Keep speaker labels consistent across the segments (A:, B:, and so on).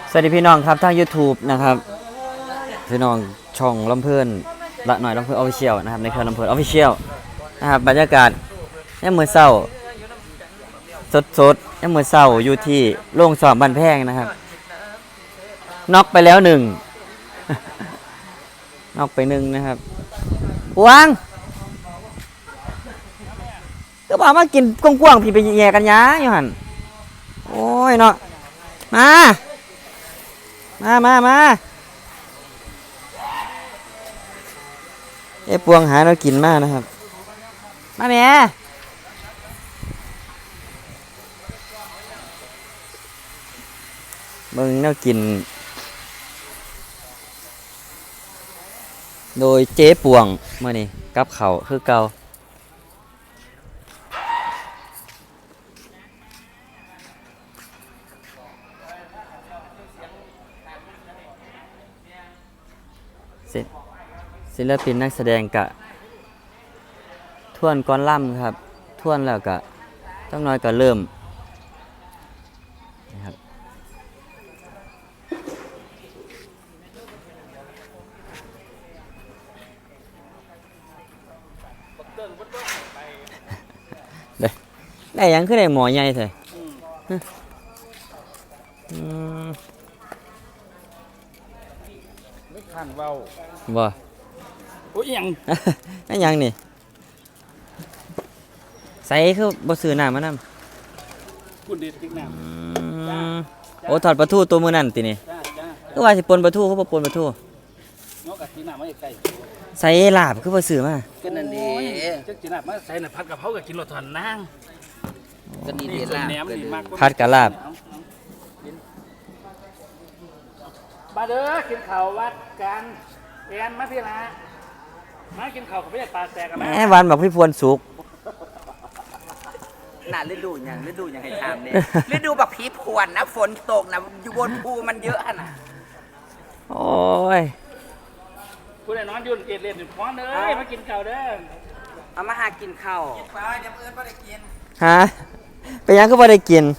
A: สวัสดีพี่น้องครับทาง YouTube นะครับพี่น้องช่องลำเพลินละหน่อยลำเพลินออฟฟิเชียลนะครับในเครือลำเพลินออฟฟิเชียลนะครับบรรยากาศยามมื้อเช้าสดยามมื้อเช้าอยู่ที่โรงซ้อมบ้านแพงนะครับน็อกไปแล้ว1 น็อกไป1นะครับปวงก็บอกมากินกว้างๆพี่ไปแย่กันยาอยู่หั่นโอ้ยเนาะมาไอ้ปวงหาเรากินมากนะครับมาแม่มึงเรากินโดยเจ๊ปวงมื่อนี้กับเขาคือเก่าศิลปินนักแสดงกะท่วนก้อนล่ำครับท่วนแล้วกะต้องน้อยก็เริ่มนะครับได้ยังคือได้หมอใหญ่ใส่
B: ไม่ทันเว้า
A: บ่
B: โอ้ยยัง
A: นั่นยังนี่ใส่คือบ่ซื้อน้ำมานำ
B: คุณเด็ดติ๊กน้
A: ำโอ้ถอดปลาทูตัวมือนั่นตินี่คือว่าสิปนปลาทูเขาบ่ปนปลาทู
B: เนาะกับติ๊กน้ำมาใกล้
A: ใส่ลาบคือบ่ซื้อมา
B: ก็นั่นดีจักติ๊กน้ำมาใส่น่ะผัดกะเพราก็กินรสถอนนาง
C: ก็นี่เด็ดลาบ
A: ผัดกะลาบ
B: มาเด้อกินข้าววัดกันแอนมาพี่ละมากินข้าวกับพี่ปลาแตกกัน
A: แม่วันบอกพี่พวนสุก
C: น่ะฤดูอย่างให้ทำเนี่ยฤดูแบบผีพวนนะฝนตกนะอยู่บนภูมันเยอะนะ
A: โอ้ย
B: คุณไอ้นอนยุ่นเกล็ดเล่นอยู่พร้อมเลยมากินข้าวเด้อ
C: เอามาหากินข้าวกินปลาเดี๋ยวเพื่อนไม่ได้กิน
A: ฮะเป็นยังก็ไม่ได้กิน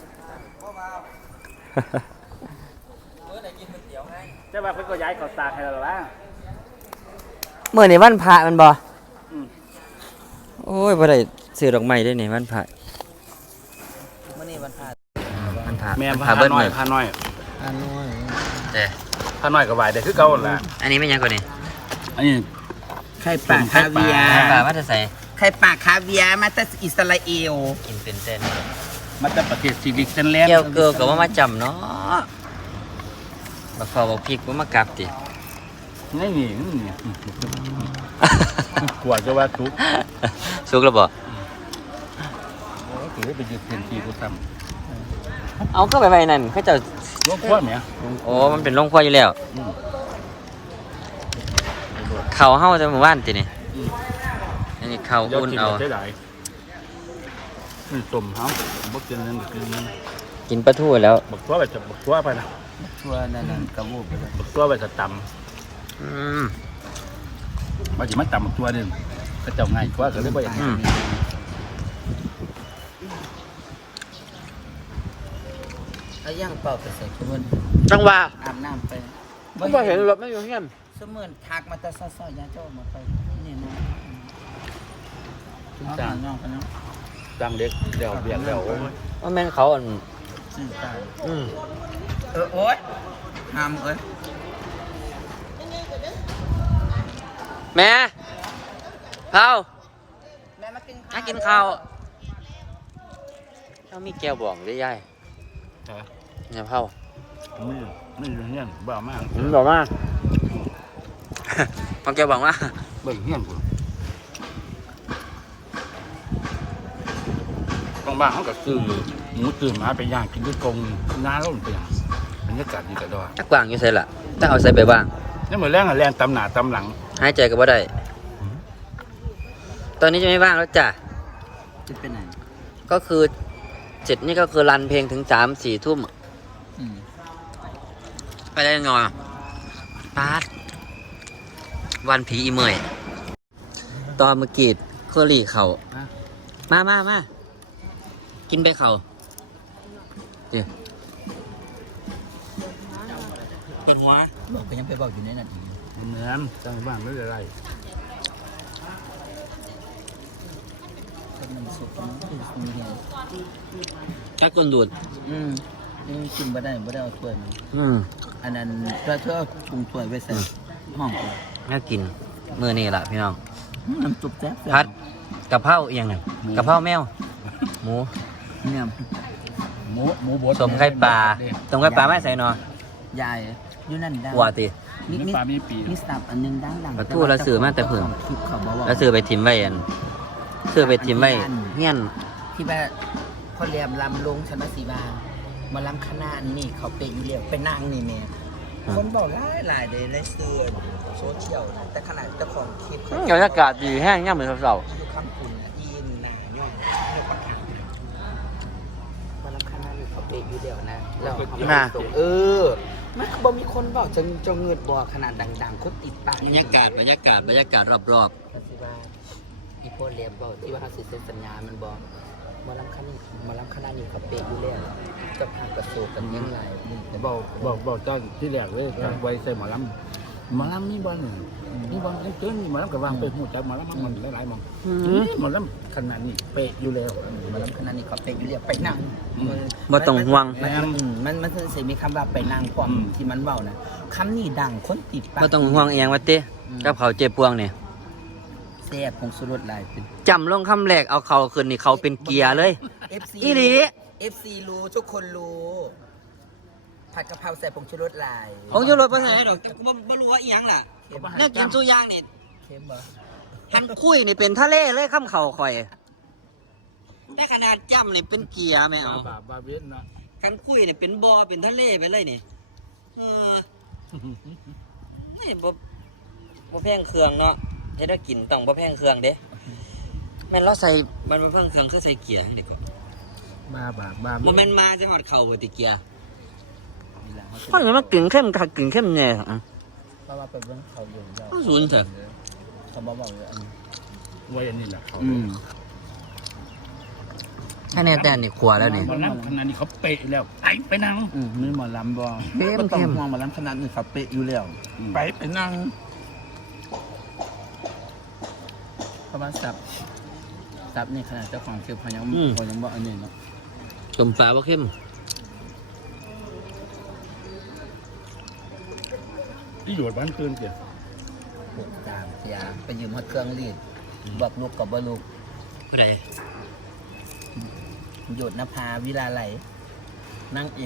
B: เจ้าบ่าวเพิ่นก็ย้ายข้าวสากให้เราแล้ว
A: เมื่อนี่วันพระมันบ่โอ้ยบ่ได้ซื้อดอกไม้ได้นี่วันพระ
C: มื้อนี้วันพระ
B: แม่พาเบิ้ลหน่อยพาน้อย
A: แต่
B: พาน้อยก็ไหวได้คือเก่าล่ะ
A: อันนี้ไม่ยังกว่านี้
B: อันนี้
C: ไข่ปลาคาเวียร์
A: ปลาว่าจะใส่
C: ไข่ปลาคาเวียร์มาจากอิสราเอล
A: กินเป็นเส้น
B: มาจากประเทศซีวิกเซนแลนด์
A: เกี่ยวเกลือกับว่ามาจำเนาะบักฟอบักพริกว่ามากับติ
B: นี่กลัวจะว่า
A: สุกแล้วบ่
B: ถือไปยึดพื้นที่กูท
A: ำเอาก็ไปนั่นเขาจะ
B: ลงครัวไหม
A: โอ้มันเป็นลงครัวอยู่แล้วเขาเฮาจะหมู่บ้านตินี่อันนี้เขาอุ่นเอา
B: มันต้มเฮาบ่กินนั่นกินนั่น
A: กินปลาทูแล้ว
B: บักตัวไปจะบักตัวไปนะ
C: ตัวนั่นกระวูบไปเลย
B: บักตัวไปจะตำมาจิมาตำบักตัวนึงก็เจ้าง่ายกว่าก็เลยบ่อยาก
C: เอาย่างเปล่าไปใส่ชุด
A: จังหวะ
C: อาบน้ำไป
A: ไม่เห็นรถไม่อยู่เงี้ย
C: สมื่นทักมาแต่ซ้อยๆยาเจ้ามาไปนี่นะ
B: จังเด็กเดี๋ยวเบียดเดี๋ยว
A: ว่าแม่งเขา
C: สื่อตายโอ๊ยทำ
A: แม่ข้าว
C: แม่มา
A: กินข้าวเขามีแก้วบ่องได้ย่ายเนี่ยข้าว
B: ไม่เงี้ยบ่ามาก
A: บ่มากฟังแก้วบ่องว่า
B: บ่เงี้ยกูบ้านเขาก็ซื้อหมูตื่นมาไปย่างกินด้วยกงน้าแล้วมันเป็นบรรยากาศดีกระดอ
A: กวางอยู่ใส่ละถ้าเอาใส่ไปบ้าง
B: นี่เหมือนแรงแรงตำหนาตำหลัง
A: หายใจก็บ่ได้ตอนนี้จะไม่ว่างแล้วจ้ะ
C: จะไปไหน
A: ก็คือ7นี่ก็คือรันเพลงถึง3-4 ทุ่มไปได้ยังไงปาดวันผีอีเมยตอนเมื่อกี้เคอรี่เขามากินไปเขาเดี๋ยวหัว
C: บอกไปยังไปบอกอยู่ในนั้นอีก
B: เหมือนจังบ้านไม่ได้ไร
C: เป็นน้ำซุปมันคือมีไง
A: จักก้นดูด
C: นี่กินบ่ได้เอาถ้วยมา
A: ม
C: อันนั้นเธอปรุงถ้วยไว้ใส่ห้อง
A: น่ากินมื้อนี้ล่ะพี่น้อง
C: น้ำซุปแซ่บ
A: พัดกะเพราอีหยังไงกะเพราแมวหมู
C: เนี่ย
B: หมูบด
A: ต้มไข่ปลาต้มไข่ปลาไม่ใส่เนาะ
C: ยายอยู่นั่นดัง
A: กว่าติ
B: มีปลามีปี
C: มีสับอันนึงดัง
A: ปลาทูเราซื้อมาแต่เพิ่ง
C: คลิปเขาบอกว่า
A: แล้วซื้อไปทิมไว้อันซื้อไปทิมไว้เฮียน
C: ที่ว่าพ่อเรียมลำลงชนะสีบางมาลำคณะนี่เขาเป็นอยู่เรียวเป็นนางนี่แม่คนบอกหลายเลยได้เสื้อโซเชียลนะแต่ขนาดเจ้าของคลิปเขา
A: บรรยากาศดีแห้งย่ำเหมือนเสา
C: อยู่คำคุณอินหนาย่อยเรียกปากขาวมาลำคณะนี่เขาเป็นอยู่เดียวนะแล้วเขาไม่ได้ส่งมันก็บอกมีคนบอกจนเงินบอกขนาดดังๆคนติดตาม
A: บรรยากาศรอบ
C: ก็สิว่าอีโพเรียมบอกที่ว่าเขาสิเซ็นสัญญามันบอกมาลำคณะนี่เขาเป็นอยู่แล้วจะพากระโซกันยังไงแต่บอก
B: บอกตอนที่แรกเลยตอนไว้ใส่หมอลำมีบอลเกินหมอลำกับวางไปหูจับหมอลำมันหลายๆมองหมอลำขนาดนี้เป๊ะอยู่แล้ว
C: มาลำคณะนี่เขาเป็นอยู่แล้วไปนั่ง
A: บ่ต้องห่วง
C: มันจะมีคำว่าไปนั่งความที่มันเบานะคำนี้ดังคนติดปาก
A: บ่ต้องห่วงเอียงว่าติกับเขาวเจ็บปวงนี่
C: แซ่บผงสุรสลายเป็น
A: จำลงคำแรกเอาเขาขึ้นนี่เขาเป็นเกียร์เลย
C: FC
A: อีหลี
C: FC รู้ทุกคนรู้ผัดกะเพราใส่ผงชูรสลาย
A: ผมจะรถบ่ใส่ดอกแต่บ่รู้ว่าอีหยังล่ะ
C: เค็ม
A: เนี่ยกินสุย่างนี่
C: เค็มบ่
A: หันคุยนี่เป็นทะเลเลยข้ามเขาข่อย แต่ขนาดจ้ำนี่เป็นเกียร์แม่เอา
B: บาเวนนะ
A: คันคุยนี่เป็นบ่อเป็นทะเลไปเลยนี่ไม่บ่แพงเครื่องเนาะเฮ็ดให้กินต้องบ่แพงเครื่องเด้แม่นเราใส่มันบ่แพงเครื่องคือใส่เกียร์ให้ดีกว่า
B: บา
A: บ่แม่นมาจะฮอดเข้าบ่ติเกียร์
C: นี่ล่ะ
A: เพราะมันกึ่งเข้มคักกึ่งเข้มแน่อ่ะ
C: เพราะว่าเป็นเรื่องเขาอยู่แล้ว
A: ศูนย์เถอะ
C: เขาบอกเลยอันนี้
B: ไว้อันนี้แหละเขา
A: แค่แน่แต่นี่ขัวแล้วนี่
B: หมอลำขนาดนี้เขาเป๊ะแล้วไปนั่ง
C: มีหมอลำบ่
A: เข้ม
C: ก็ต้อง
A: เข้ม
C: ห่วงหมอลำขนาดนี้เขาเป๊ะอยู่แล้ว
B: ไปนั่ง
C: เพราะว่าซับนี่ขนาดเจ้าของคลิปเขายังบอกอันนี้เนาะ
A: ต้มปลาบ่เข้ม
B: ที่หยดบ้านเกินเกี่ย
C: ปลูกตามเสียไปยืมมาเครื่องรีดบอกลูกกับบ่ลูก
A: บ่ได้
C: หยดนภาวิลาไหลนั่งเอก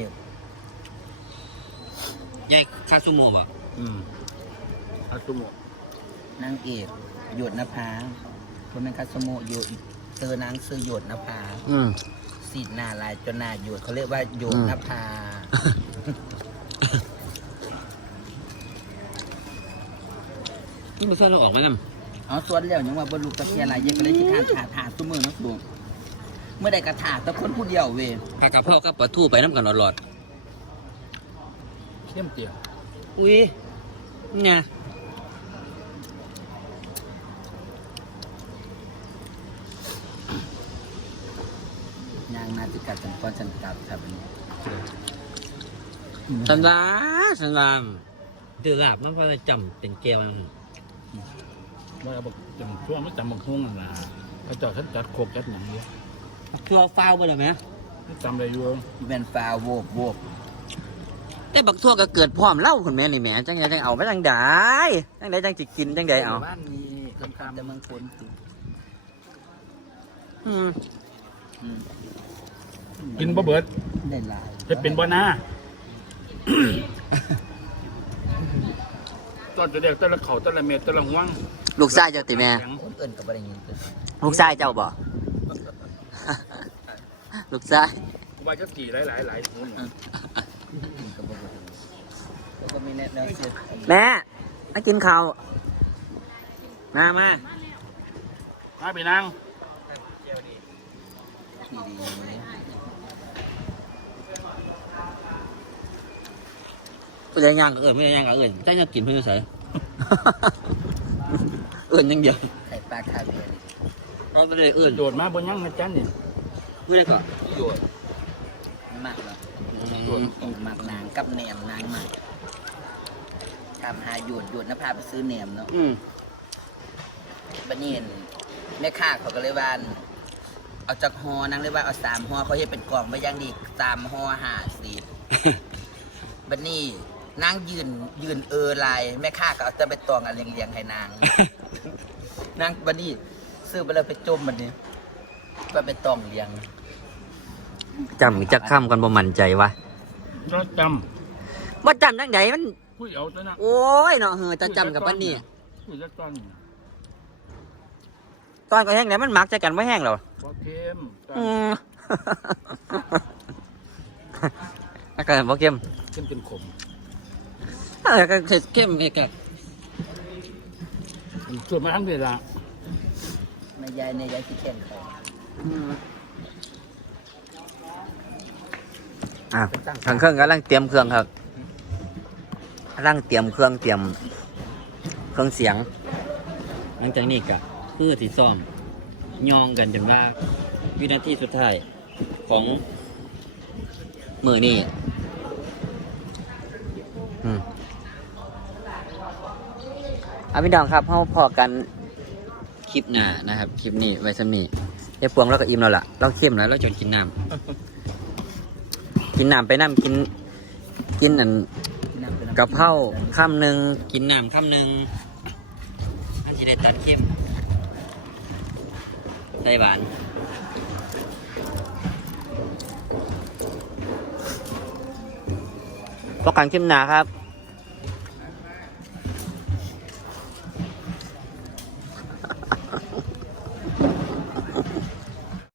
A: ยายคาซูโม่บ่
B: อาตุโม
C: นั่งเอกหยดนภาคนนั้นคาสโมหยดเจอนางซื้อหยดนภาสีดหน้าลายจนหน้าหยดเขาเรียกว่าหยดนภา
A: นี่มันใส่เราออกไหมกัน
C: เอาส่วนแล้วยังว่าบรรลุตะเคียนอะไรยังก็เลยที่ข้างถาตุ้มือนะสูงเมื่อใดกระถาแต่คนผู้เดียวเวย
A: ผักกะเพรากับปลาทูไปน้ำกันหลอด
B: เข้มเกี่ยว
A: ๆอุ้ยเนี่ย
C: ยางนาฬิกาจันทร์ก้อนจันทร์กลับครับอันนี้
A: สันวาดือลาบมันพอจะจำเป็นแก้วนั่น
B: ว่าบอกจำช่วงไม่จำบังคุ้งนะเขาจอดฉันจัดโคกจัดหนังเยอะ
A: คือเอาฟาวไปเลยไหม
B: จำอะไรอยู่
C: แวนฟาวโวบ
A: แต่บักทั่วก็เกิดพร้อมเล่าคุณแม่นี่แม่จังไดจังเอาไปจังไดจังจิกินจังไดเอา
C: บ้านนี้คำแต่เมืองคน
B: กินบ่เบิด
C: ได้หลาย
B: จะเป็นบ่หน้าตอนจะเด็กตอนละเขาตอนละเม็ดตอนละห่วง
A: ลูกชายเจ้าติแม่
C: คนอื่นกับอะไรเงี้ย
A: ลูกชายเจ้าบ่ ลูกชาย
B: ว่าจะกี่หลายถุง
C: แล้วก็มีแนวเสีย
A: แม่มากินข้าวมา
B: มาไปนั่ง
C: ที่ดี
A: ผู้ใหญ่ย่างก็เอิญไม่ใหญ่ย่างก็เอิญใจจะกินเพื่อนใส่ เอิญยังเดียว
C: ไข่ปลาคาเวียร์
A: เราไปเลยเอิญ
B: โดดมาบนยังนะจ๊ะนี่
A: ไม่ได้ก่อน
C: โยดมากแล้วโยดหมากนางกับแหนมนางมากตามหาหยุดนะพาไปซื้อแหนมเนาะ
B: อืม
C: บัดนี้เห็นแม่ค้าเขาก็เลยว่าเอาจากห่อนางเลยว่าเอา3ห่อเขาเฮ็ดเป็นกล่องไปอย่างดี3ห่อ50บัดนี้นางยืนลายแม่ค้าก็เอาจะไปตองอันเลียงๆให้นาง นางบัดนี้ซื้อไปแล้วไปจมบัดนี้ก็ไปตองเลียง
A: จำจักค่ำกันบ่มั่นใจวะ
B: ก็จ
A: บ่จำจังไดมัน
B: ำคุยเอาซะนะ
A: โอ้ยเนาะเฮ้อจะจำกับปันนี่
B: คุยจะตอน
A: ตอนก็แห้งไหนมันมักจะกันบ่แห้งหรอ
B: พอเค็ม
A: อืม อาการบ่เข้ม
B: เค็มจนขม
A: ก็เข้มอีกอะ
B: ส่วนมาทั้งเวลา
C: แม่ยายในยายที่แข่งเขา
A: ทางเครื่องกำลังเตรียมเครื่องครับกำลังเตรียมเครื่องเตรียมเครื่องเสียง หลังจากนี้ก็คือสิซ้อมย่องกันจนว่าวินาทีสุดท้ายของมื้อนี้พี่น้องครับเฮาพอกันคลิปหน้านะครับคลิปนี้ไว้สำนี้ไอ้ปวงเราก็อิ่มแล้วล่ะเราเข้มแล้วเราจนกินน้ำ กินน้ำไปน้ำกินอันกะเพราค่ำหนึ่งกินน้ำค่ำหนึ่งอันที่ได้ตัดเข้มใส่หวานพบกันคลิปหน้าครับ